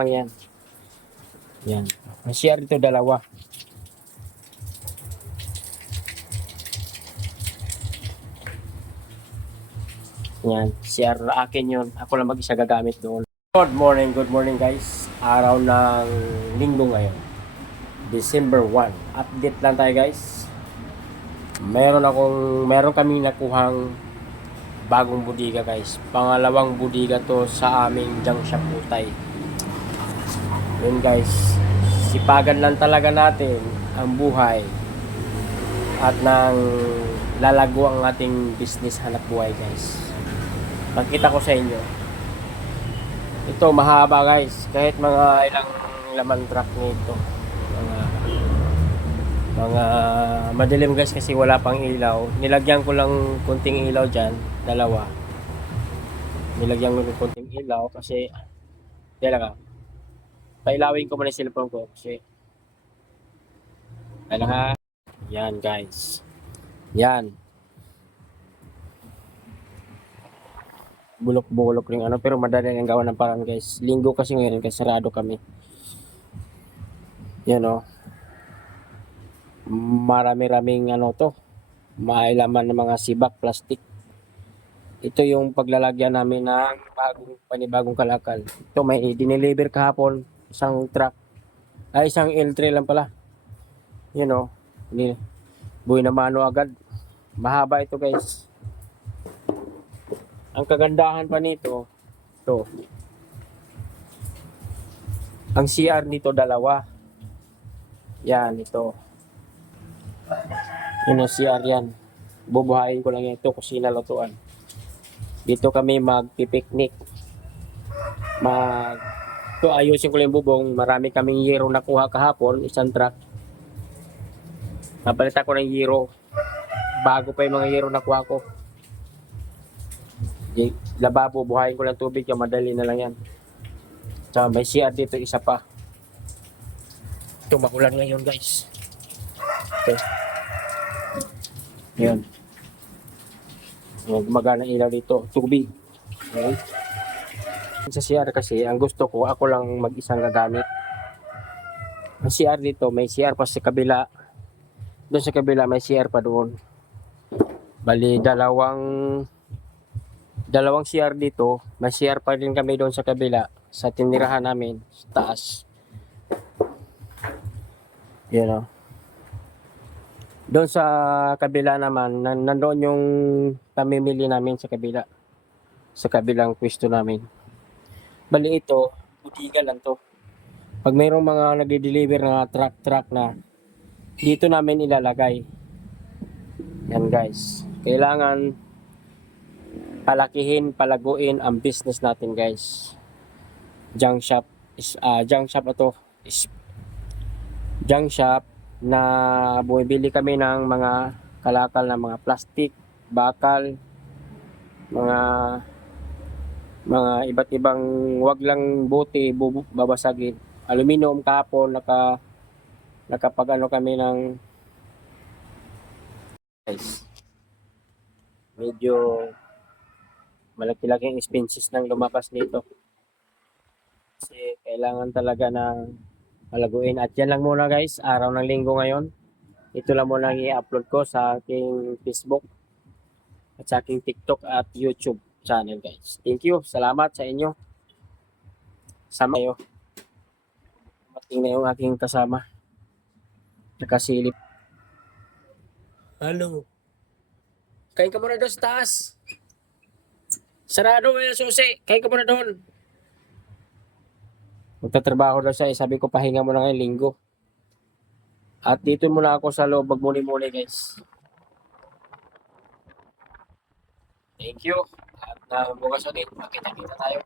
lang yan. Yan. May CR dito dalawa. Yan. CR akin yun. Ako lang mag-isa gagamit doon. Good morning guys. Araw ng linggo ngayon. December 1. Update lang tayo guys. Meron kaming nakuhang bagong budiga guys. Pangalawang budiga to sa aming junk shop Utay. Yun guys. Sipagan lang talaga natin ang buhay at nang lalago ang ating business hanap buhay guys. Nakita ko sa inyo. Ito mahaba guys. Kahit mga ilang laman truck nito. Mga madilim guys kasi wala pang ilaw. Nilagyan ko lang kunting ilaw dyan. Dalawa. Nilagyan ko ng kunting ilaw kasi talaga. Pailawin ko muna yung cellphone ko kasi talaga. Yan guys. Yan. Bulok-bulok rin ano pero madali ang gawa ng parang guys. Linggo kasi ngayon kasi sarado kami. Yan o. Marami-raming ano to. Mailaman ng mga sibak, plastic. Ito yung paglalagyan namin ng panibagong kalakal. Ito may dineliver kahapon. Isang truck. Ay isang L3 lang pala. Yan o. Buhay na mano agad. Mahaba ito guys. Ang kagandahan pa nito, ito. Ang CR nito dalawa. Yan, ito. Yun ang CR yan. Bubuhayin ko lang ito, kusina lutuan. Dito kami magpipiknik. Ito ayusin ko lang yung bubong. Marami kaming yero nakuha kahapon, isang truck. Napalitan ko ng yero. Bago pa yung mga yero nakuha ko. Lababo, buhayin ko lang tubig, yung madali na lang yan. Tsaka may CR dito, isa pa. Ito, makulan ngayon guys. Okay. Yan. Gumagana ilaw dito, tubig. Okay. Sa CR kasi, ang gusto ko, ako lang mag-isang gagamit. Ang CR dito, may CR pa sa kabila. Doon sa kabila, may CR pa doon. Bali, dalawang CR dito. May CR pa din kami doon sa kabila. Sa tinirahan namin, sa taas. Yan o. Doon sa kabila naman, nandoon yung pamimili namin sa kabila. Sa kabilang pwesto namin. Bali ito, budiga lang to. Pag mayroong mga nagde-deliver na truck na, dito namin ilalagay. Yan guys. Kailangan palakihin, palaguin ang business natin guys. Junk shop na bumibili kami ng mga kalakal na mga plastic, bakal, mga iba't ibang wag lang bote babasagin. Aluminum kahapon nakapag-ano kami ng guys. Medyo malaki-laking expenses nang lumabas nito. Kasi kailangan talaga ng palaguin. At yan lang muna guys, araw ng linggo ngayon. Ito lang muna i-upload ko sa aking Facebook at sa aking TikTok at YouTube channel guys. Thank you. Salamat sa inyo. Sama kayo. Mating na yung aking kasama. Nakasilip. Hello. Kain ka muna doon sa taas. Sarado mo yung susi. Kain ka muna doon. Magtatrabaho daw siya. Sabi ko pahinga muna ngayong linggo. At dito muna ako sa loob magmuli-muli guys. Thank you. At bukas ulit. Makita-kita tayo.